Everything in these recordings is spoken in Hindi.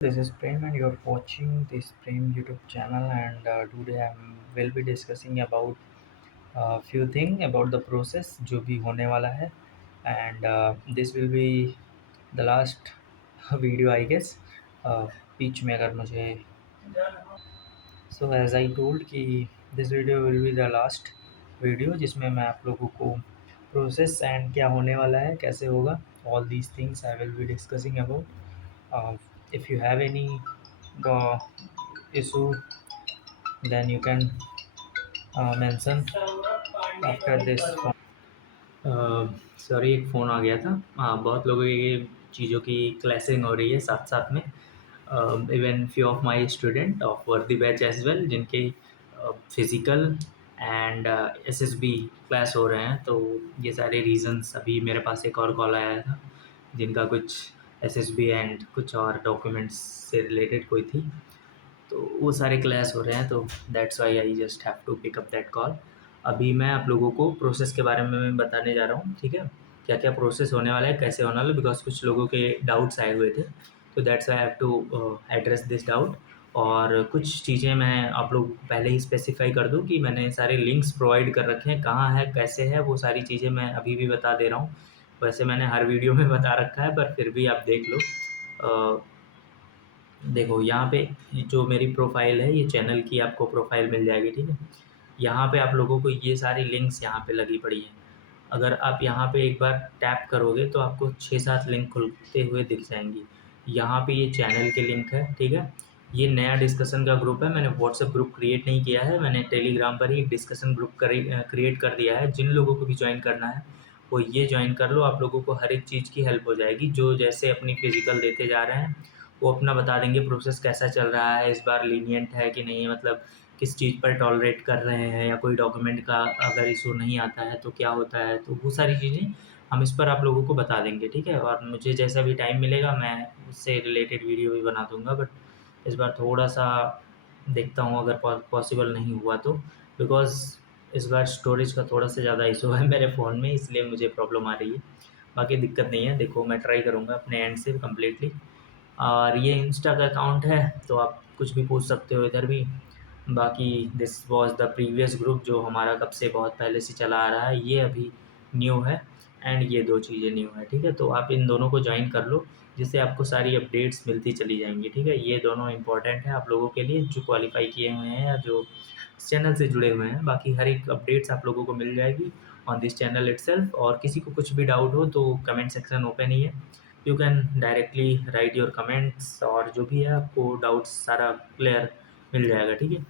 This is Prem and you're watching this Prem YouTube channel and today I will be discussing about few thing about the process जो भी होने वाला है and this will be the last video I guess बीच में अगर मुझे so as I told कि this video will be the last video जिसमें मैं आप लोगों को process and क्या होने वाला है कैसे होगा all these things I will be discussing about uh, if you have any uh, issue then you can mention after this phone. Sorry एक फ़ोन आ गया था। बहुत लोगों की ये चीज़ों की क्लासिंग हो रही है साथ साथ में। Even few of my student of वर्दी बैच एज वेल जिनके फिज़िकल एंड एसएसबी क्लास हो रहे हैं, तो ये सारे रीज़न्स। अभी मेरे पास एक और कॉल आया था जिनका कुछ एसएसबी एंड कुछ और डॉक्यूमेंट्स से रिलेटेड कोई थी, तो वो सारे क्लैश हो रहे हैं, तो that's why I just have to pick up that call. अभी मैं आप लोगों को प्रोसेस के बारे में बताने जा रहा हूँ, ठीक है? क्या क्या प्रोसेस होने वाला है, कैसे होने वाला है, बिकॉज कुछ लोगों के डाउट्स आए हुए थे, तो that's why I have to address this doubt. और कुछ चीज़ें मैं आप लोग को पहले ही स्पेसिफाई कर दूँ कि मैंने सारे लिंक्स प्रोवाइड कर रखे हैं, कहाँ है कैसे है वो सारी चीज़ें मैं अभी भी बता दे रहा हूँ। वैसे मैंने हर वीडियो में बता रखा है, पर फिर भी आप देख लो। देखो यहाँ पे जो मेरी प्रोफाइल है, ये चैनल की आपको प्रोफाइल मिल जाएगी, ठीक है? यहाँ पे आप लोगों को ये सारी लिंक्स यहाँ पे लगी पड़ी हैं। अगर आप यहाँ पे एक बार टैप करोगे तो आपको 6-7 लिंक खुलते हुए दिख जाएंगी। यहाँ पे ये चैनल के लिंक है, ठीक है? ये नया डिस्कशन का ग्रुप है, मैंने व्हाट्सएप ग्रुप क्रिएट नहीं किया है, मैंने टेलीग्राम पर ही एक डिस्कशन ग्रुप क्रिएट कर दिया है। जिन लोगों को भी ज्वाइन करना है वो ये ज्वाइन कर लो, आप लोगों को हर एक चीज़ की हेल्प हो जाएगी। जो जैसे अपनी फिजिकल देते जा रहे हैं वो अपना बता देंगे प्रोसेस कैसा चल रहा है, इस बार लीनियंट है कि नहीं, मतलब किस चीज़ पर टॉलरेट कर रहे हैं, या कोई डॉक्यूमेंट का अगर इशू नहीं आता है तो क्या होता है, तो वो सारी चीज़ें हम इस पर आप लोगों को बता देंगे, ठीक है? और मुझे जैसा भी टाइम मिलेगा मैं उससे रिलेटेड वीडियो भी बना दूंगा, बट इस बार थोड़ा सा देखता हूँ अगर पॉसिबल नहीं हुआ तो, बिकॉज़ इस बार स्टोरेज का थोड़ा सा ज़्यादा इशू है मेरे फ़ोन में, इसलिए मुझे प्रॉब्लम आ रही है। बाकी दिक्कत नहीं है, देखो मैं ट्राई करूँगा अपने एंड से कम्प्लीटली। और ये इंस्टा का अकाउंट है तो आप कुछ भी पूछ सकते हो इधर भी। बाकी this was the previous group जो हमारा कब से बहुत पहले से चला आ रहा है, ये अभी न्यू है एंड ये 2 चीज़ें न्यू है, ठीक है? तो आप इन दोनों को जॉइन कर लो, जिससे आपको सारी अपडेट्स मिलती चली जाएँगी, ठीक है? ये दोनों इम्पोर्टेंट हैं आप लोगों के लिए जो क्वालीफाई किए हुए हैं या जो इस चैनल से जुड़े हुए हैं। बाकी हर एक अपडेट्स आप लोगों को मिल जाएगी ऑन दिस चैनल इटसेल्फ। और किसी को कुछ भी डाउट हो तो कमेंट सेक्शन ओपन ही है, you can directly right your comments, और जो भी है आपको डाउट्स सारा क्लियर मिल जाएगा, ठीक है?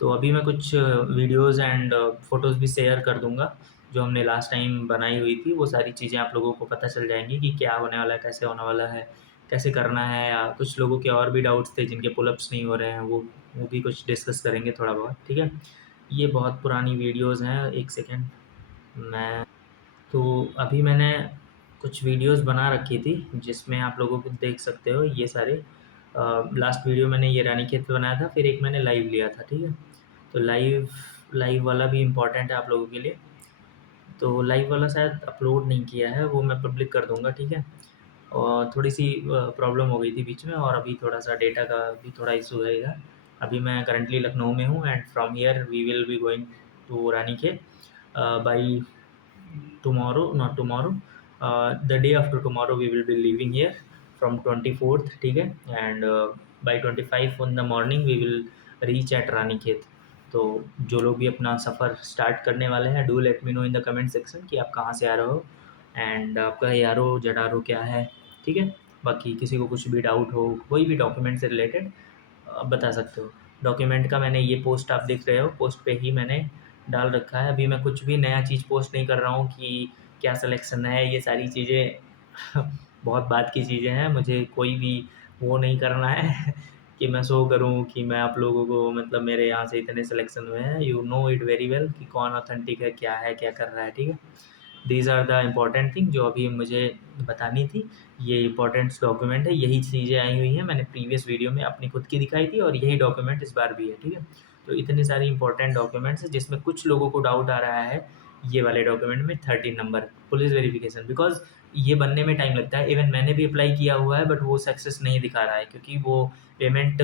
तो अभी मैं कुछ वीडियोज़ एंड फ़ोटोज़ भी शेयर कर दूँगा जो हमने लास्ट टाइम बनाई हुई थी। वो सारी चीज़ें आप लोगों को पता चल जाएँगी कि क्या होने वाला है, कैसे होने वाला है, कैसे करना है, या कुछ लोगों के और भी डाउट्स थे जिनके पुलअप्स नहीं हो रहे हैं, वो भी कुछ डिस्कस करेंगे थोड़ा बहुत, ठीक है? ये बहुत पुरानी वीडियोज़ हैं, 1 सेकंड मैं तो अभी मैंने कुछ वीडियोस बना रखी थी जिसमें आप लोगों को देख सकते हो ये सारे। लास्ट वीडियो मैंने ये रानीखेत पे बनाया था, फिर एक मैंने लाइव लिया था, ठीक है? तो लाइव लाइव वाला भी इम्पोर्टेंट है आप लोगों के लिए। तो लाइव वाला शायद अपलोड नहीं किया है, वो मैं पब्लिक कर दूँगा, ठीक है? और थोड़ी-सी प्रॉब्लम हो गई थी बीच में, और अभी थोड़ा-सा डेटा का भी थोड़ा इश्यू है इधर। अभी मैं करंटली लखनऊ में हूँ and from here we will be going to Ranikhet by tomorrow, not tomorrow, the day after tomorrow we will be leaving here from 24th, ठीक है? And by 25 in the morning we will reach at Ranikhet. तो जो लोग भी अपना सफ़र स्टार्ट करने वाले हैं, do let me know in the comment section कि आप कहाँ से आ रहे हो एंड आपका यारो जडारो क्या है, ठीक है? बाकी किसी को कुछ भी डाउट हो कोई भी डॉक्यूमेंट से रिलेटेड बता सकते हो। डॉक्यूमेंट का मैंने ये पोस्ट आप देख रहे हो, पोस्ट पे ही मैंने डाल रखा है। अभी मैं कुछ भी नया चीज़ पोस्ट नहीं कर रहा हूँ कि क्या सिलेक्शन है, ये सारी चीज़ें बहुत बात की चीज़ें हैं। मुझे कोई भी वो नहीं करना है कि मैं शो करूँ कि मैं आप लोगों को, मतलब मेरे यहाँ से इतने सिलेक्शन हुए हैं। You know it very well कि कौन ऑथेंटिक है, क्या कर रहा है, ठीक है? These are the important thing जो अभी मुझे बतानी थी। ये इम्पोर्टेंट्स डॉक्यूमेंट है, यही चीज़ें आई हुई हैं, मैंने प्रीवियस वीडियो में अपनी खुद की दिखाई थी और यही डॉक्यूमेंट इस बार भी है, ठीक है? तो इतनी सारी इंपॉर्टेंट डॉक्यूमेंट्स हैं जिसमें कुछ लोगों को डाउट आ रहा है ये वाले डॉक्यूमेंट में 13 नंबर पुलिस वेरिफिकेशन, बिकॉज़ ये बनने में टाइम लगता है। इवन मैंने भी अप्लाई किया हुआ है, बट वो सक्सेस नहीं दिखा रहा है, क्योंकि वो पेमेंट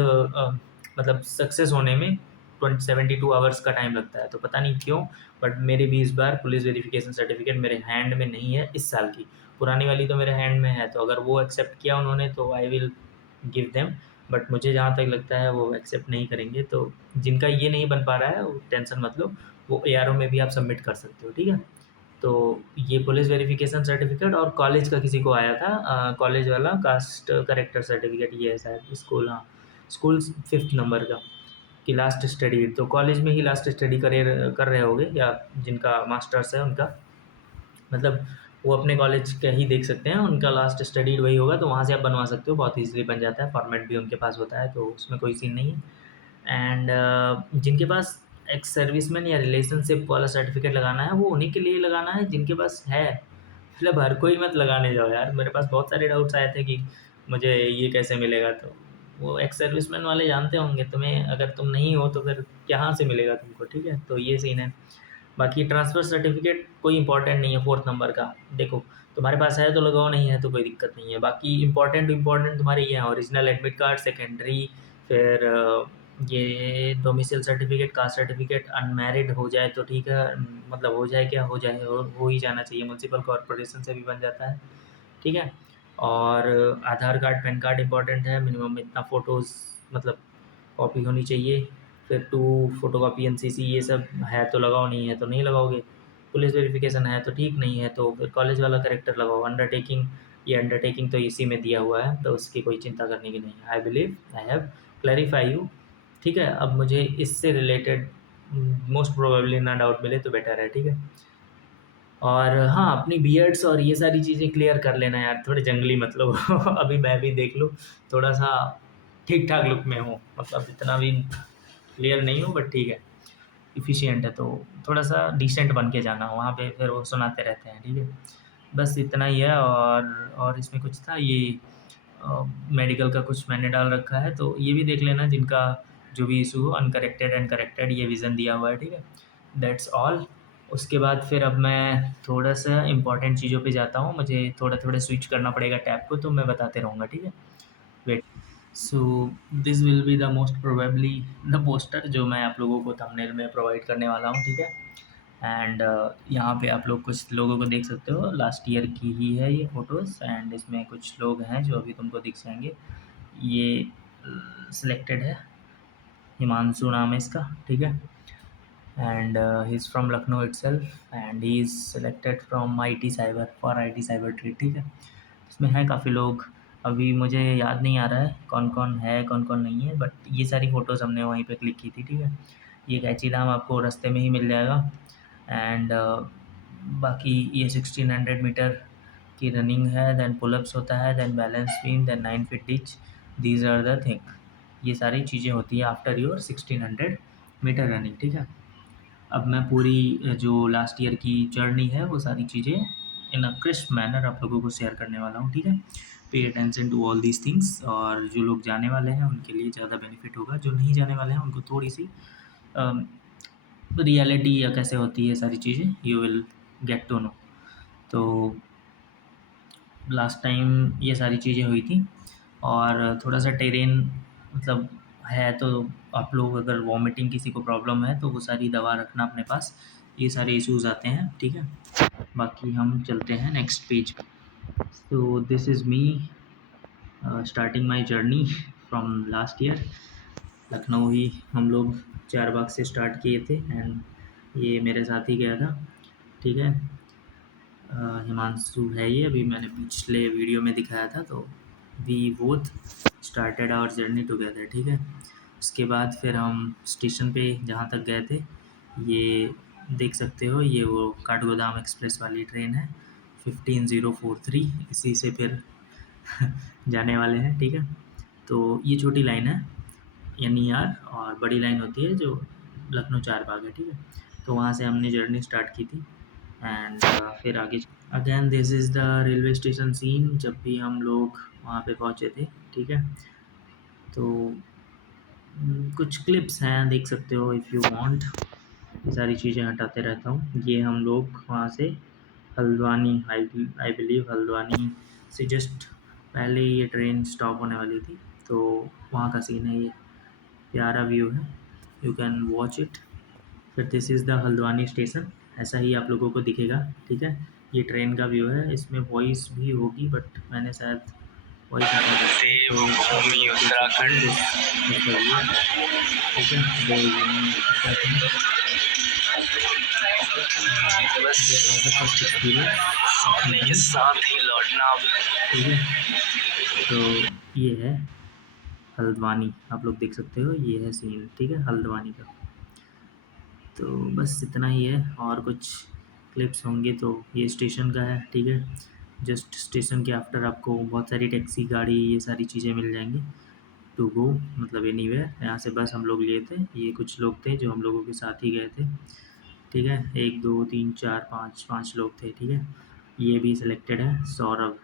मतलब सक्सेस होने में 72 आवर्स का टाइम लगता है। तो पता नहीं क्यों, बट मेरी भी इस बार पुलिस वेरिफिकेशन सर्टिफिकेट मेरे हैंड में नहीं है इस साल की। पुरानी वाली तो मेरे हैंड में है, तो अगर वो एक्सेप्ट किया उन्होंने तो I will give them. But मुझे जहाँ तक लगता है वो एक्सेप्ट नहीं करेंगे। तो जिनका ये नहीं बन पा रहा है वो टेंशन मत लो, वो एआरओ में भी आप सबमिट कर सकते हो, ठीक है। तो ये पुलिस वेरिफिकेशन सर्टिफिकेट, और कॉलेज का किसी को आया था, कॉलेज वाला कास्ट करेक्टर सर्टिफिकेट, ये है शायद स्कूल, हाँ स्कूल 5th नंबर का, कि लास्ट स्टडी। तो कॉलेज में ही लास्ट स्टडी करियर कर रहे होगे, या जिनका मास्टर्स है उनका, मतलब वो अपने कॉलेज का ही देख सकते हैं, उनका लास्ट स्टडी वही होगा, तो वहाँ से आप बनवा सकते हो, बहुत ईज़िली बन जाता है, फॉर्मेट भी उनके पास होता है, तो उसमें कोई सीन नहीं है। एंड जिनके पास एक्स सर्विसमैन या रिलेशनशिप वाला सर्टिफिकेट लगाना है, वो उन्हीं के लिए लगाना है जिनके पास है। मतलब हर कोई मत लगाने जाओ यार, मेरे पास बहुत सारे डाउट्स आए थे कि मुझे ये कैसे मिलेगा, तो वो एक्स सर्विसमैन वाले जानते होंगे तुम्हें, अगर तुम नहीं हो तो फिर कहाँ से मिलेगा तुमको, ठीक है। तो ये सीन है। बाकी ट्रांसफ़र सर्टिफिकेट कोई इंपॉर्टेंट नहीं है 4th नंबर का। देखो, तुम्हारे पास है तो लगाओ, नहीं है तो कोई दिक्कत नहीं है। बाकी इम्पोर्टेंट तुम्हारे ये हैं, ओरिजिनल एडमिट कार्ड, सेकेंडरी, फिर ये domicile certificate, caste certificate, unmarried हो जाए तो ठीक है, मतलब हो जाए क्या, हो जाए, हो ही जाना चाहिए, म्युनिसिपल कॉर्पोरेशन से भी बन जाता है, ठीक है। और आधार कार्ड, पैन कार्ड इम्पोर्टेंट है, मिनिमम इतना फ़ोटोज़ मतलब कॉपी होनी चाहिए। फिर 2 फ़ोटोकॉपी एनसीसी, ये सब है तो लगाओ, नहीं है तो नहीं लगाओगे। पुलिस वेरिफिकेशन है तो ठीक, नहीं है तो फिर कॉलेज वाला कैरेक्टर लगाओ। अंडरटेकिंग, ये अंडरटेकिंग तो इसी में दिया हुआ है, तो उसकी कोई चिंता करने की नहीं है। I believe I have clarify you, ठीक है। अब मुझे इससे रिलेटेड मोस्ट प्रोबेबली ना डाउट मिले तो बेटर है, ठीक है। और हाँ, अपनी बियर्ड्स और ये सारी चीज़ें क्लियर कर लेना यार, थोड़े जंगली मतलब अभी मैं भी देख लूँ, थोड़ा-सा ठीक-ठाक लुक में हूँ, मतलब इतना भी क्लियर नहीं हूँ, बट ठीक है, एफिशिएंट है, तो थोड़ा-सा डिसेंट बन के जाना, वहाँ पे फिर वो सुनाते रहते हैं, ठीक है। बस इतना ही है। और इसमें कुछ था ये, मेडिकल का कुछ मैंने डाल रखा है, तो ये भी देख लेना, जिनका जो भी इशू हो, अनकरेक्टेड एंड करेक्टेड, ये विज़न दिया हुआ है, ठीक है। That's all. उसके बाद फिर अब मैं थोड़ा-सा इम्पोर्टेंट चीज़ों पे जाता हूँ, मुझे थोड़ा-थोड़ा स्विच करना पड़ेगा टैब को, तो मैं बताते रहूँगा, ठीक है। Wait. So this will be the most probably the poster जो मैं आप लोगों को थंबनेल में प्रोवाइड करने वाला हूँ, ठीक है। एंड यहाँ पे आप लोग कुछ लोगों को देख सकते हो, लास्ट ईयर की ही है ये फ़ोटोज़, एंड इसमें कुछ लोग हैं जो अभी तुमको दिख जाएंगे। ये सिलेक्टेड है, हिमांशु नाम है इसका, ठीक है। And he is from Lucknow itself, and he is selected from IT cyber, for IT cyber trade, ठीक है। इसमें हैं काफ़ी लोग, अभी मुझे याद नहीं आ रहा है कौन-कौन है, कौन-कौन नहीं है, बट ये सारी फ़ोटोज़ हमने वहीं पे क्लिक की थी, ठीक है। ये कैंचीधाम आपको रास्ते में ही मिल जाएगा। एंड बाकी ये 1600 मीटर की रनिंग है, देन पुलअप्स होता है, then balance beam, then 9 feet ditch, these are the thing. ये सारी चीज़ें होती हैं आफ्टर योर 1600 मीटर रनिंग, ठीक है। अब मैं पूरी जो लास्ट ईयर की जर्नी है वो सारी चीज़ें इन अ क्रिस्प मैनर आप लोगों को शेयर करने वाला हूँ, ठीक है। Pay attention to all these things, और जो लोग जाने वाले हैं उनके लिए ज़्यादा बेनिफिट होगा, जो नहीं जाने वाले हैं उनको थोड़ी सी रियलिटी या कैसे होती है सारी चीज़ें, you will get to know. तो लास्ट टाइम ये सारी चीज़ें हुई थी, और थोड़ा-सा टेरेन मतलब है, तो आप लोग अगर वॉमिटिंग किसी को प्रॉब्लम है, तो वो सारी दवा रखना अपने पास, ये सारे इश्यूज़ आते हैं, ठीक है। बाकी हम चलते हैं नेक्स्ट पेज पे। So this is me starting my journey from last year. Lucknow ही हम लोग चारबाग से स्टार्ट किए थे, एंड ये मेरे साथ ही गया था, ठीक है। हिमांशु है ये, अभी मैंने पिछले वीडियो में दिखाया था, तो we both started our journey together, ठीक है। उसके बाद फिर हम स्टेशन पे जहाँ तक गए थे, ये देख सकते हो, ये वो काठगोदाम एक्सप्रेस वाली ट्रेन है 15043, इसी से फिर जाने वाले हैं, ठीक है। तो ये छोटी लाइन है NER, और बड़ी लाइन होती है जो लखनऊ चारबाग है, ठीक है। तो वहाँ से हमने जर्नी स्टार्ट की थी, एंड फिर आगे again this is the railway station scene जब भी हम लोग वहाँ पे पहुँचे थे, ठीक है। तो कुछ क्लिप्स हैं, देख सकते हो इफ़ यू वांट। ये सारी चीज़ें हटाते रहता हूँ। ये हम लोग वहाँ से हल्द्वानी, आई बिलीव हल्द्वानी से जस्ट पहले ये ट्रेन स्टॉप होने वाली थी, तो वहाँ का सीन है ये। प्यारा व्यू है, यू कैन वॉच इट। फिर this is the Haldwani station, ऐसा ही आप लोगों को दिखेगा, ठीक है। ये ट्रेन का व्यू है, इसमें वॉइस भी होगी बट मैंने शायद वॉइस देवभूमि उत्तराखंड, ठीक है, देवभूमि उत्तराखंड। फर्स्ट एक्सपीरियंस अपने के साथ ही लौटना, ठीक है। तो ये है हल्द्वानी, आप लोग देख सकते हो, ये है सीन, ठीक है, हल्द्वानी का। तो बस इतना ही है, और कुछ क्लिप्स होंगे तो ये स्टेशन का है, ठीक है। जस्ट स्टेशन के आफ्टर आपको बहुत सारी टैक्सी गाड़ी ये सारी चीज़ें मिल जाएंगी टू गो, मतलब एनीवेयर। यहाँ से बस हम लोग लिए थे, ये कुछ लोग थे जो हम लोगों के साथ ही गए थे, ठीक है। 1 2 3 4 5 लोग थे, ठीक है। ये भी सिलेक्टेड है, सौरभ।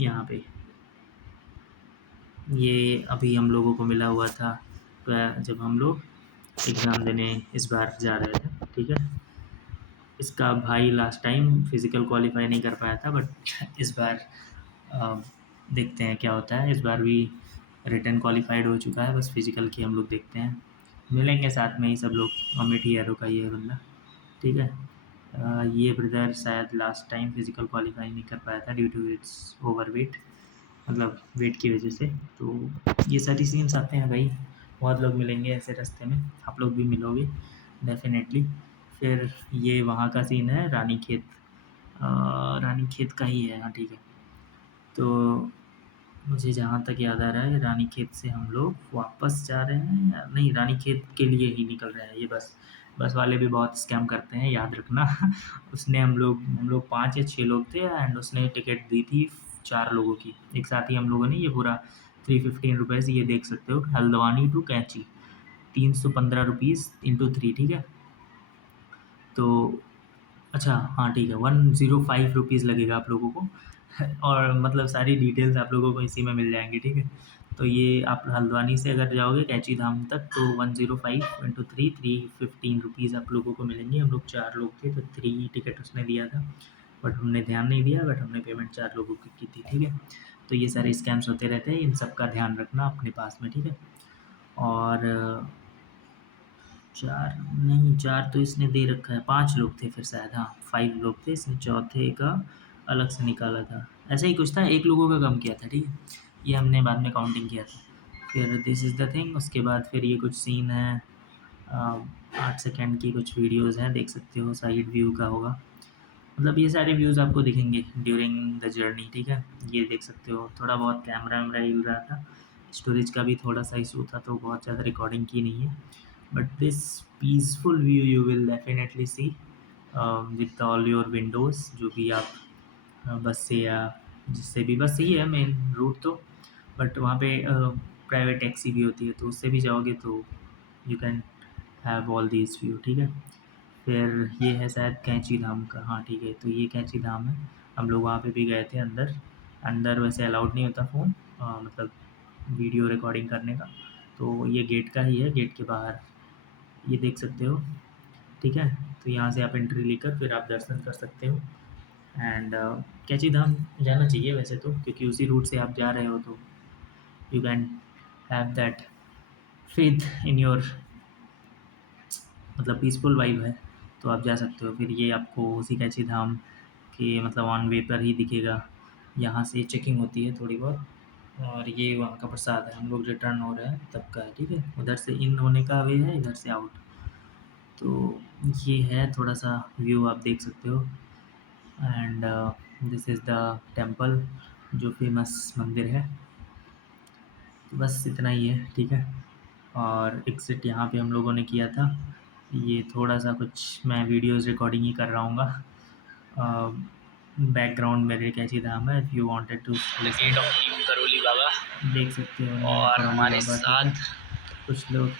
यहाँ पे ये अभी हम लोगों को मिला हुआ था जब हम लोग एग्ज़ाम देने इस बार जा रहे थे, ठीक है। इसका भाई लास्ट टाइम फिज़िकल क्वालिफाई नहीं कर पाया था, बट इस बार अ, देखते हैं क्या होता है। इस बार भी रिटन क्वालिफाइड हो चुका है, बस फिज़िकल की हम लोग देखते हैं। मिलेंगे साथ में ही सब लोग, अमित हीरो का ये बंदा, ठीक है। ये ब्रदर शायद लास्ट टाइम फिज़िकल क्वालिफाई नहीं कर पाया था due to its overweight, मतलब वेट की वजह से। तो ये सारी सीन्स आते हैं भाई, बहुत लोग मिलेंगे ऐसे रास्ते में, आप लोग भी मिलोगे डेफिनेटली। फिर ये वहाँ का सीन है, रानीखेत, रानीखेत का ही है, हाँ ठीक है। तो मुझे जहाँ तक याद आ रहा है, रानीखेत से हम लोग वापस जा रहे हैं या नहीं, रानीखेत के लिए ही निकल रहे हैं। ये बस वाले भी बहुत स्कैम करते हैं, याद रखना। उसने हम लोग 5 या 6 लोग थे एंड उसने टिकट दी थी 4 लोगों की एक साथ ही हम लोगों ने, ये पूरा 315 रुपीज़, ये देख सकते हो, हल्द्वानी टू कैंची 315 रुपीज़ इंटू 3, ठीक है। तो अच्छा हाँ ठीक है, 105 रुपीज़ लगेगा आप लोगों को। और मतलब सारी डिटेल्स आप लोगों को इसी में मिल जाएंगी, ठीक है। तो ये आप हल्द्वानी से अगर जाओगे कैंची धाम तक तो 105 इंटू 315 रुपीज़ आप लोगों को मिलेंगे। हम लोग 4 लोग थे तो 3 टिकट उसने दिया था, बट हमने ध्यान नहीं दिया, बट हमने पेमेंट 4 लोगों की थी, ठीक है। तो ये सारे स्कैम्स होते रहते हैं, इन सब का ध्यान रखना अपने पास में, ठीक है। और 4 नहीं, 4 तो इसने दे रखा है, 5 लोग थे फिर शायद, हाँ 5 लोग थे, इसने चौथे का अलग से निकाला था, ऐसा ही कुछ था, 1 लोगों का कम किया था, ठीक है। ये हमने बाद में काउंटिंग किया था। फिर दिस इज़ द थिंग, उसके बाद फिर ये कुछ सीन है, 8 सेकंड की कुछ वीडियोज़ हैं, देख सकते हो, साइड व्यू का होगा, मतलब ये सारे व्यूज़ आपको दिखेंगे ड्यूरिंग द जर्नी, ठीक है। ये देख सकते हो, थोड़ा बहुत कैमरा वैमरा हिल रहा था, स्टोरेज का भी थोड़ा सा इशू था, तो बहुत ज़्यादा रिकॉर्डिंग की नहीं है। But this peaceful view you will definitely see with all your windows, जो भी आप बस से या जिससे भी, बस यही है मेन रूट तो, बट वहाँ पे प्राइवेट टैक्सी भी होती है, तो उससे भी जाओगे तो you can have all this view, ठीक है। फिर ये है शायद कैंची धाम का, हाँ ठीक है, तो ये कैंची धाम है। हम लोग वहाँ पे भी गए थे, अंदर अंदर वैसे अलाउड नहीं होता फ़ोन, मतलब वीडियो रिकॉर्डिंग करने का, तो ये गेट का ही है, गेट के बाहर ये देख सकते हो, ठीक है। तो यहाँ से आप एंट्री लेकर फिर आप दर्शन कर सकते हो। एंड कैंची धाम जाना चाहिए वैसे तो, क्योंकि उसी रूट से आप जा रहे हो, तो you can have that faith in your, मतलब पीसफुल वाइब है, तो आप जा सकते हो। फिर ये आपको उसी कैंची धाम के मतलब ऑन वे पर ही दिखेगा, यहाँ से चेकिंग होती है थोड़ी बहुत, और ये वहाँ का प्रसाद है। हम लोग रिटर्न हो रहे हैं तब का है, ठीक है, उधर से इन होने का वे है, इधर से आउट। तो ये है थोड़ा सा व्यू, आप देख सकते हो। And this is the temple, जो फेमस मंदिर है। तो बस इतना ही है, ठीक है। और एग्ज़िट यहाँ पे हम लोगों ने किया था। ये थोड़ा सा कुछ मैं वीडियोज़ रिकॉर्डिंग ही कर रहा हूँ, बैकग्राउंड मेरे कैंची धाम है, if you wanted to listen Karoli Baba देख सकते हो। और हमारे साथ कुछ लोग,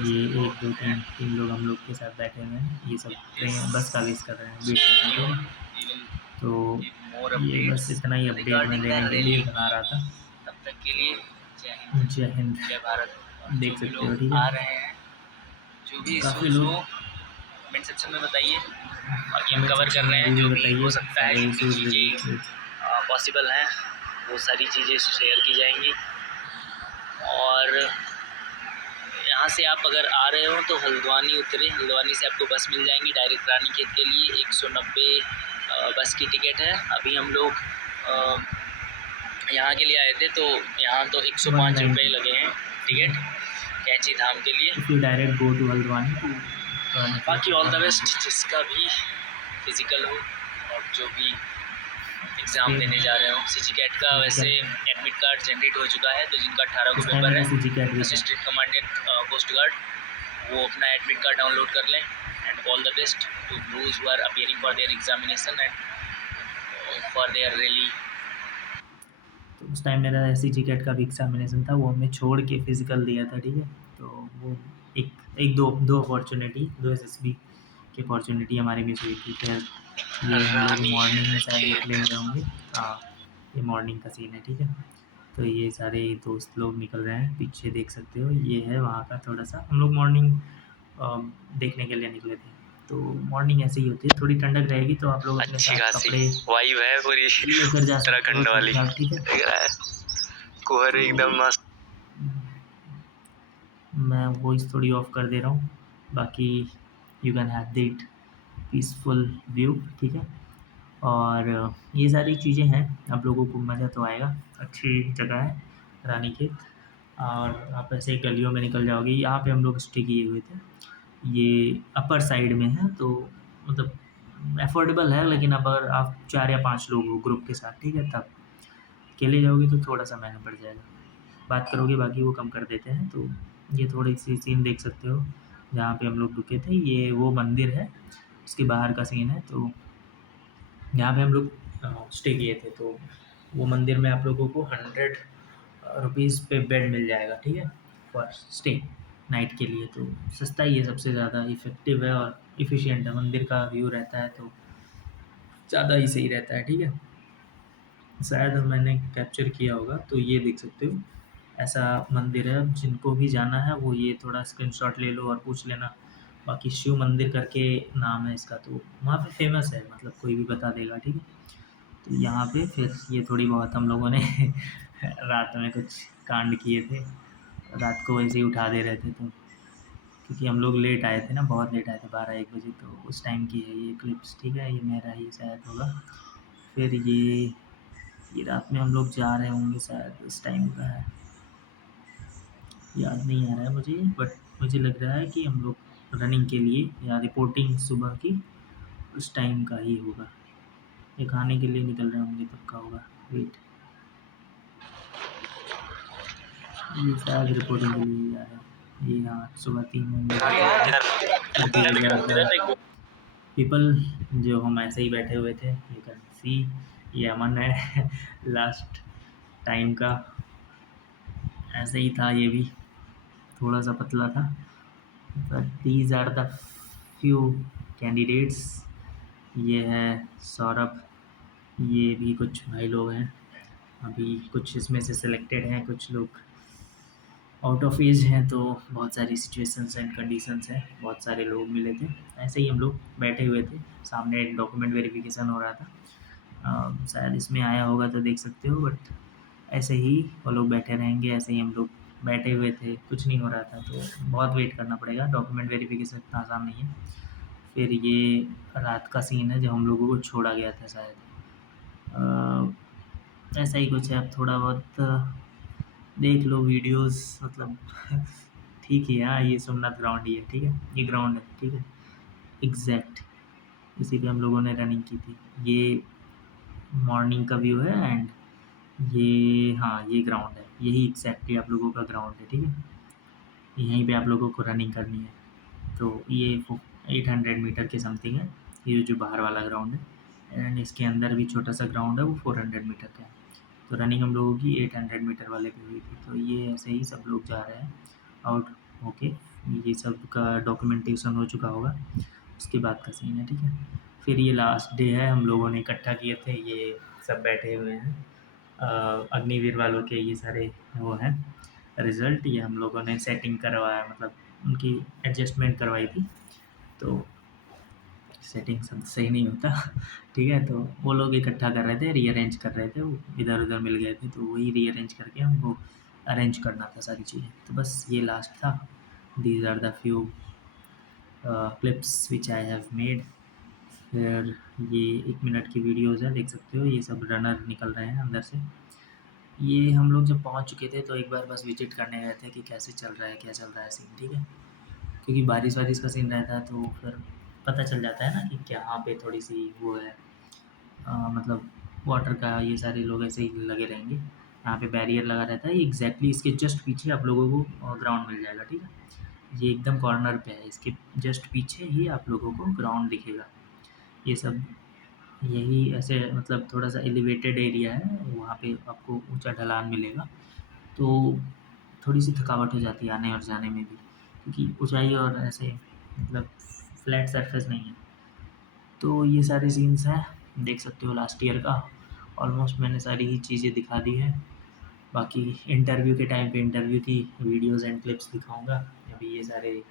ये 1 2 3 लोग हम लोग के साथ बैठे हुए हैं, ये सब ट्रेन बस का वेट कर रहे हैं, वेट कर रहे हैं। तो ये बस इतना ही अपडेट मैं देने के लिए बना रहा था। तब तक के लिए जय हिंद, जय भारत। देख सकते हो, ठीक है। काफ़ी लोग कमेंट सेक्शन में बताइए। बाकी हम कवर कर रहे हैं जो भी हो सकता है, जो भी चीज़ें पॉसिबल हैं वो सारी चीज़ें शेयर की जाएंगी। और यहाँ से आप अगर आ रहे हो तो हल्द्वानी उतरे, हल्द्वानी से आपको बस मिल जाएंगी डायरेक्ट रानीखेत के लिए। 190 बस की टिकट है। अभी हम लोग यहाँ के लिए आए थे तो यहाँ तो 105 रुपये लगे हैं टिकट कैंची धाम के लिए। Direct go to Haldwani too. बाकी ऑल द बेस्ट जिसका भी फिजिकल हो और जो भी एग्ज़ाम देने जा रहे हो। सीजी कैट का वैसे एडमिट कार्ड जनरेट हो चुका है, तो जिनका 18 को पेपर है असिस्टेंट कमांडेंट कोस्ट गार्ड, वो अपना एडमिट कार्ड डाउनलोड कर लें। And all the best to those who are appearing for their examination and for their rally. तो उस टाइम मेरा सीजी कैट का भी एग्जामिनेशन था, वो हमने छोड़ के फिजिकल दिया था, ठीक है। तो वो एक दो अपॉर्चुनिटी, 2 एसएसबी की अपॉर्चुनिटी हमारी मिस हुई थी। फिर ये हम लोग मॉर्निंग में शायद देख लेंगे होंगे। हाँ, ये मॉर्निंग का सीन है, ठीक है। तो ये सारे दोस्त लोग निकल रहे हैं, पीछे देख सकते हो, ये है वहाँ का थोड़ा सा। हम लोग मॉर्निंग देखने के लिए निकले थे। तो मॉर्निंग ऐसे ही होती है, थोड़ी ठंडक रहेगी तो आप लोग अपने साथ कपड़े वाइब है पूरी लेकर जा सकते हो, उत्तराखंड वाली, ठीक है। कोहर एकदम मस्त। मैं वॉइस थोड़ी ऑफ कर दे रहा हूँ, बाकी you can have that peaceful view, ठीक है। और ये सारी चीज़ें हैं, आप लोगों को मज़ा तो आएगा। अच्छी जगह है रानीखेत। और आप ऐसे गलियों में निकल जाओगे। यहाँ पे हम लोग स्टे किए हुए थे, ये अपर साइड में है, तो मतलब अफोर्डेबल है। लेकिन अब अगर आप 4 या 5 लोग हो ग्रुप के साथ, ठीक है, तब अकेले जाओगे तो थोड़ा सा महंगा पड़ जाएगा। बात करोगे बाकी वो कम कर देते हैं। तो ये थोड़ी सी सीन देख सकते हो जहाँ पे हम लोग रुके थे, ये वो मंदिर है, उसके बाहर का सीन है। तो यहाँ पे हम लोग स्टे किए थे। तो वो मंदिर में आप लोगों को 100 रुपीज़ पे बेड मिल जाएगा, ठीक है, फॉर स्टे नाइट के लिए। तो सस्ता ही है, सबसे ज़्यादा इफ़ेक्टिव है और इफ़िशिएंट है। मंदिर का व्यू रहता है तो ज़्यादा ही सही रहता है, ठीक है। शायद मैंने कैप्चर किया होगा, तो ये देख सकते हो, ऐसा मंदिर है। जिनको भी जाना है वो ये थोड़ा स्क्रीनशॉट ले लो और पूछ लेना। बाकी शिव मंदिर करके नाम है इसका, तो वहाँ पे फेमस है, मतलब कोई भी बता देगा, ठीक है। तो यहाँ पे फिर ये थोड़ी बहुत हम लोगों ने रात में कुछ कांड किए थे। रात को वैसे ही उठा दे रहे थे, तो क्योंकि हम लोग लेट आए थे ना, बहुत लेट आए थे, 12-1 बजे। तो उस टाइम की है ये क्लिप्स, ठीक है। ये मेरा ही शायद होगा। फिर ये रात में हम लोग जा रहे होंगे शायद, इस टाइम का है, याद नहीं आ रहा है मुझे, बट मुझे लग रहा है कि हम लोग रनिंग के लिए या रिपोर्टिंग सुबह की उस टाइम का ही होगा। ये खाने के लिए निकल रहे होंगे तब का होगा। वेट, ये शायद रिपोर्टिंग के लिए जा रहे हैं। ये हाँ, सुबह 3 बजे पीपल जो हम ऐसे ही बैठे हुए थे, यू कैन सी, ये अमन है लास्ट टाइम का, ऐसे ही था ये भी, थोड़ा सा पतला था। But these are the few candidates. ये है सौरभ, ये भी कुछ भाई लोग हैं। अभी कुछ इसमें से सिलेक्टेड हैं, कुछ लोग आउट ऑफ एज हैं। तो बहुत सारी सिचुएशंस एंड कंडीशंस हैं, बहुत सारे लोग मिले थे। ऐसे ही हम लोग बैठे हुए थे, सामने एक डॉक्यूमेंट वेरिफिकेशन हो रहा था। शायद इसमें आया होगा तो देख सकते हो, बट ऐसे ही वो लोग बैठे रहेंगे। ऐसे ही हम लोग बैठे हुए थे, कुछ नहीं हो रहा था, तो बहुत वेट करना पड़ेगा। डॉक्यूमेंट वेरिफिकेशन इतना आसान नहीं है। फिर ये रात का सीन है जब हम लोगों को छोड़ा गया था शायद, ऐसा ही कुछ है। अब थोड़ा बहुत देख लो वीडियोस, मतलब ठीक है। हाँ, ये सोमनाथ ग्राउंड ही है, ठीक है, ये ग्राउंड है, ठीक है, एग्जैक्ट इसी पे हम लोगों ने रनिंग की थी। ये मॉर्निंग का व्यू है एंड ये, हाँ, ये ग्राउंड है, यही एग्जैक्टली आप लोगों का ग्राउंड है, ठीक है। यहीं पे आप लोगों को रनिंग करनी है। तो ये 800 मीटर के समथिंग है, ये जो बाहर वाला ग्राउंड है। एंड इसके अंदर भी छोटा सा ग्राउंड है, वो 400 मीटर का है। तो रनिंग हम लोगों की 800 मीटर वाले पे हुई थी। तो ये ऐसे ही सब लोग जा रहे हैं आउट होके। ये सब का डॉक्यूमेंटेशन हो चुका होगा, उसके बाद का सीन है, ठीक है। फिर ये लास्ट डे है, हम लोगों ने इकट्ठा किए थे, ये सब बैठे हुए हैं। अग्निवीर वालों के ये सारे वो हैं रिज़ल्ट। ये हम लोगों ने सेटिंग करवाया, मतलब उनकी एडजस्टमेंट करवाई थी। तो सेटिंग सब सही नहीं होता। ठीक है, तो वो लोग इकट्ठा कर रहे थे, रीअरेंज कर रहे थे, वो इधर-उधर मिल गए थे, तो वही रीअरेंज करके हमको अरेंज करना था सारी चीज़ें। तो बस ये लास्ट था। These are the few clips which I have made. फिर ये 1 मिनट की वीडियोज़ हैं, देख सकते हो, ये सब रनर निकल रहे हैं अंदर से। ये हम लोग जब पहुँच चुके थे तो एक बार बस विज़िट करने गए थे कि कैसे चल रहा है, क्या चल रहा है सीन, ठीक है? क्योंकि बारिश-वारिश का सीन रहता है तो फिर पता चल जाता है ना कि यहाँ पे थोड़ी-सी वो है, मतलब वाटर का, ये सारे लोग ऐसे ही लगे रहेंगे। यहाँ पे बैरियर लगा रहता है, एग्ज़ैक्टली इसके जस्ट पीछे आप लोगों को ग्राउंड मिल जाएगा, ठीक है? ये एकदम कॉर्नर पे है, इसके जस्ट पीछे ही आप लोगों को ग्राउंड दिखेगा। ये सब यही ऐसे मतलब थोड़ा-सा एलिवेटेड एरिया है, वहाँ पे आपको ऊँचा ढलान मिलेगा, तो थोड़ी-सी थकावट हो जाती है आने और जाने में भी, क्योंकि ऊँचाई और ऐसे मतलब फ्लैट सरफेस नहीं है। तो ये सारे सीन्स हैं, देख सकते हो लास्ट ईयर का। ऑलमोस्ट मैंने सारी ही चीज़ें दिखा दी हैं। बाकी इंटरव्यू के टाइम पे इंटरव्यू की वीडियोज़ एंड क्लिप्स दिखाऊँगा। अभी ये सारे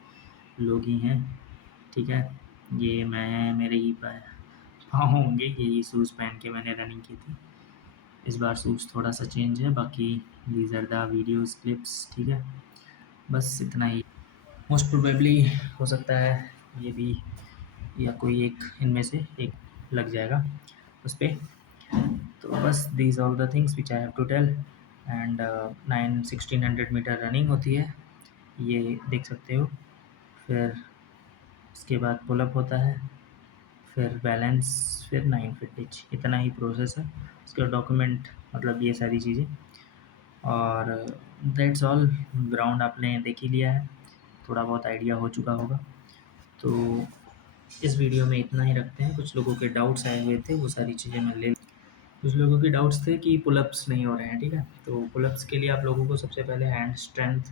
लोग ही हैं, ठीक है? ये मैं मेरे ही पाँव होंगे, यही शूज़ पहन के मैंने रनिंग की थी। इस बार शूज़ थोड़ा-सा चेंज है, बाकी these are the videos clips, ठीक है? बस इतना ही। मोस्ट प्रोबेबली हो सकता है ये भी या कोई एक इनमें से एक लग जाएगा उस पे। तो बस these all the things which I have to tell. And 1600 metre running होती है, ये देख सकते हो। फिर उसके बाद पुलअप होता है, फिर बैलेंस, फिर 9 फीट पिच, इतना ही प्रोसेस है। उसके डॉक्यूमेंट मतलब ये सारी चीज़ें, और दैट्स ऑल। ग्राउंड आपने देख ही लिया है, थोड़ा बहुत आइडिया हो चुका होगा। तो इस वीडियो में इतना ही रखते हैं। कुछ लोगों के डाउट्स आए हुए थे, वो सारी चीज़ें मैं ले। कुछ लोगों के डाउट्स थे कि पुलअप्स नहीं हो रहे हैं, ठीक है? तो पुलअप्स के लिए आप लोगों को सबसे पहले हैंड स्ट्रेंथ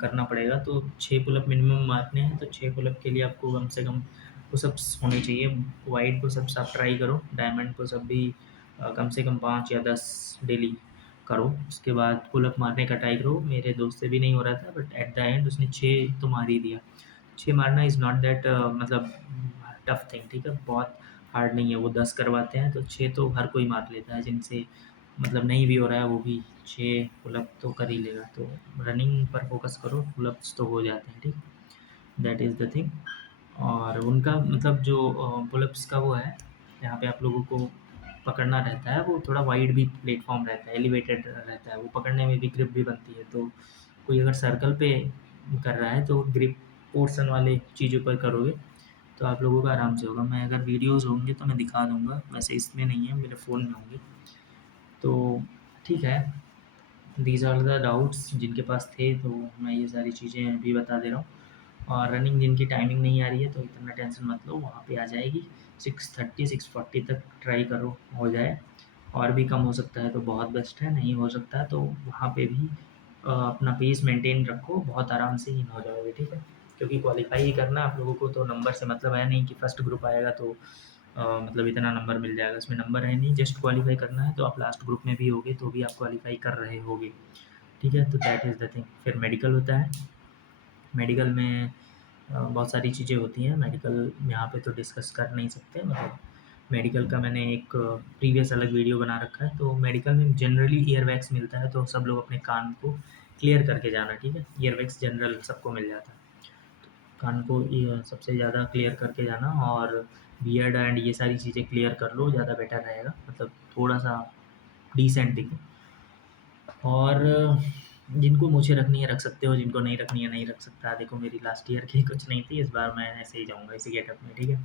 करना पड़ेगा। तो 6 पुलअप मिनिमम मारने हैं, तो 6 पुलअप के लिए आपको कम से कम पुशअप्स होने चाहिए। वाइड पुशअप्स आप ट्राई करो, डायमंड पुशअप भी कम से कम 5 या 10 डेली करो। उसके बाद पुलअप मारने का ट्राई करो। मेरे दोस्त से भी नहीं हो रहा था, बट एट द एंड उसने 6 तो मार ही दिया। 6 मारना इज़ नॉट दैट मतलब टफ थिंग, ठीक है? बहुत हार्ड नहीं है। वो 10 करवाते हैं तो 6 तो हर कोई मार लेता है, जिनसे मतलब नहीं भी हो रहा है वो भी 6 पुलअप तो कर ही लेगा। तो रनिंग पर फोकस करो, पुलअप्स तो हो जाते हैं, ठीक? That is the thing. और उनका मतलब जो पुलअप्स का वो है, यहाँ पे आप लोगों को पकड़ना रहता है, वो थोड़ा वाइड भी प्लेटफॉर्म रहता है, एलिवेटेड रहता है, वो पकड़ने में भी ग्रिप भी बनती है। तो कोई अगर सर्कल पे कर रहा है तो ग्रिप पोर्शन वाले चीज़ों पर करोगे तो आप लोगों का आराम से होगा। मैं अगर वीडियोज़ होंगे तो मैं दिखा दूँगा, वैसे इसमें नहीं है, मेरे फ़ोन में होंगे। तो ठीक है, दीज़ आर द डाउट्स जिनके पास थे, तो मैं ये सारी चीज़ें अभी बता दे रहा हूँ। और रनिंग जिनकी टाइमिंग नहीं आ रही है तो इतना टेंशन मत लो, वहाँ पे आ जाएगी। 6:30 6:40 तक ट्राई करो हो जाए, और भी कम हो सकता है तो बहुत बेस्ट है, नहीं हो सकता है तो वहाँ पे भी अपना पेस मेंटेन रखो, बहुत आराम से इन हो जाओगे, ठीक है? क्योंकि क्वालिफ़ाई ही करना है आप लोगों को, तो नंबर से मतलब है नहीं कि फर्स्ट ग्रुप आएगा तो मतलब इतना नंबर मिल जाएगा, इसमें नंबर है नहीं, जस्ट क्वालिफ़ाई करना है। तो आप लास्ट ग्रुप में भी होगे तो भी आप क्वालिफ़ाई कर रहे होगे, ठीक है? तो दैट इज़ द थिंग। फिर मेडिकल होता है, मेडिकल में बहुत सारी चीज़ें होती हैं। मेडिकल यहाँ पे तो डिस्कस कर नहीं सकते, मतलब मेडिकल का मैंने एक प्रीवियस अलग वीडियो बना रखा है। तो मेडिकल में जनरली ईयर वैक्स मिलता है, तो सब लोग अपने कान को क्लियर करके जाना, ठीक है? ईयर वैक्स जनरल सबको मिल जाता है, कान को ये सबसे ज़्यादा क्लियर करके जाना, और बियर्ड एंड ये सारी चीज़ें क्लियर कर लो, ज़्यादा बेटर रहेगा, मतलब थोड़ा-सा डिसेंट दिखे। और जिनको मूछें रखनी है रख सकते हो, जिनको नहीं रखनी है नहीं रख सकता। देखो मेरी लास्ट ईयर की कुछ नहीं थी, इस बार मैं ऐसे ही जाऊँगा इसी गेटअप में, ठीक है?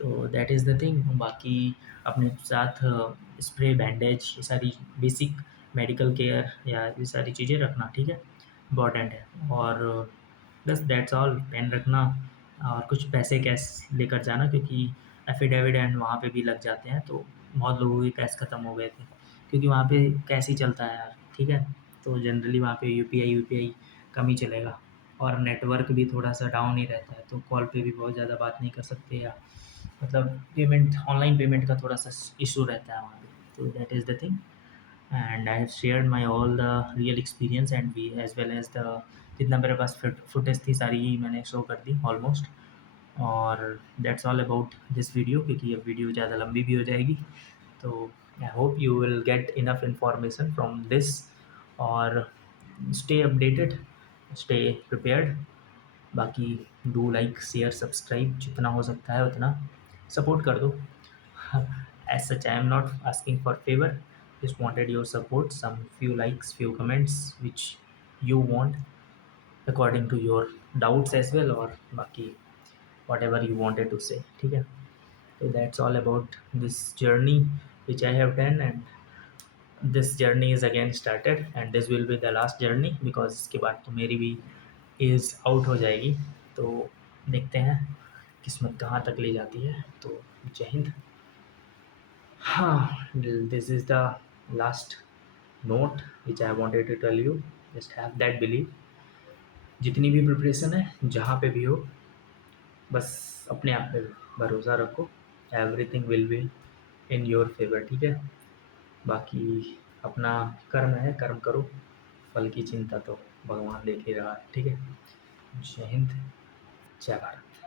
तो दैट इज़ द थिंग। बाकी अपने साथ स्प्रे, बैंडेज, ये सारी बेसिक मेडिकल केयर या ये सारी चीज़ें रखना, ठीक है? इम्पॉर्टेंट है। और बस दैट्स ऑल। पेन रखना और कुछ पैसे कैश लेकर जाना, क्योंकि एफिडेविट एंड वहाँ पे भी लग जाते हैं, तो बहुत लोगों के कैश ख़त्म हो गए थे, क्योंकि वहाँ पे कैश ही चलता है यार, ठीक है? तो जनरली वहाँ पे यूपीआई कम ही चलेगा, और नेटवर्क भी थोड़ा-सा डाउन ही रहता है, तो कॉल पे भी बहुत ज़्यादा बात नहीं कर सकते, या मतलब पेमेंट, ऑनलाइन पेमेंट का थोड़ा-सा इश्यू रहता है वहाँ पे। तो that is the thing. And I have shared my all the real experience and we as well as the जितना मेरे पास फुटेज थी सारी ही मैंने शो कर दी ऑलमोस्ट। और that's all about this video, क्योंकि अब वीडियो ज़्यादा लंबी भी हो जाएगी। तो I hope you will get enough information from this, और स्टे अपडेटेड, स्टे प्रिपेयर्ड। बाकी डू लाइक शेयर सब्सक्राइब, जितना हो सकता है उतना सपोर्ट कर दो। As such I am not asking for favour, just wanted your support, some few likes, few comments which you want according to your doubts as well, और बाकी whatever you wanted to say, ठीक है। So that's all about this journey which I have done, and this journey is again started, and this will be the last journey because इसके बाद तो मेरी भी एज आउट हो जाएगी। तो देखते हैं किस्मत कहाँ तक ले जाती है। तो जय हिंद। हाँ, this is the last note which I wanted to tell you. Just have that believe, जितनी भी प्रिपरेशन है जहाँ पे भी हो, बस अपने आप पे भरोसा रखो, everything will be in your favour, ठीक है। बाकी अपना कर्म है, कर्म करो, फल की चिंता तो भगवान देख ही रहा है, ठीक है। जय हिंद, जय भारत।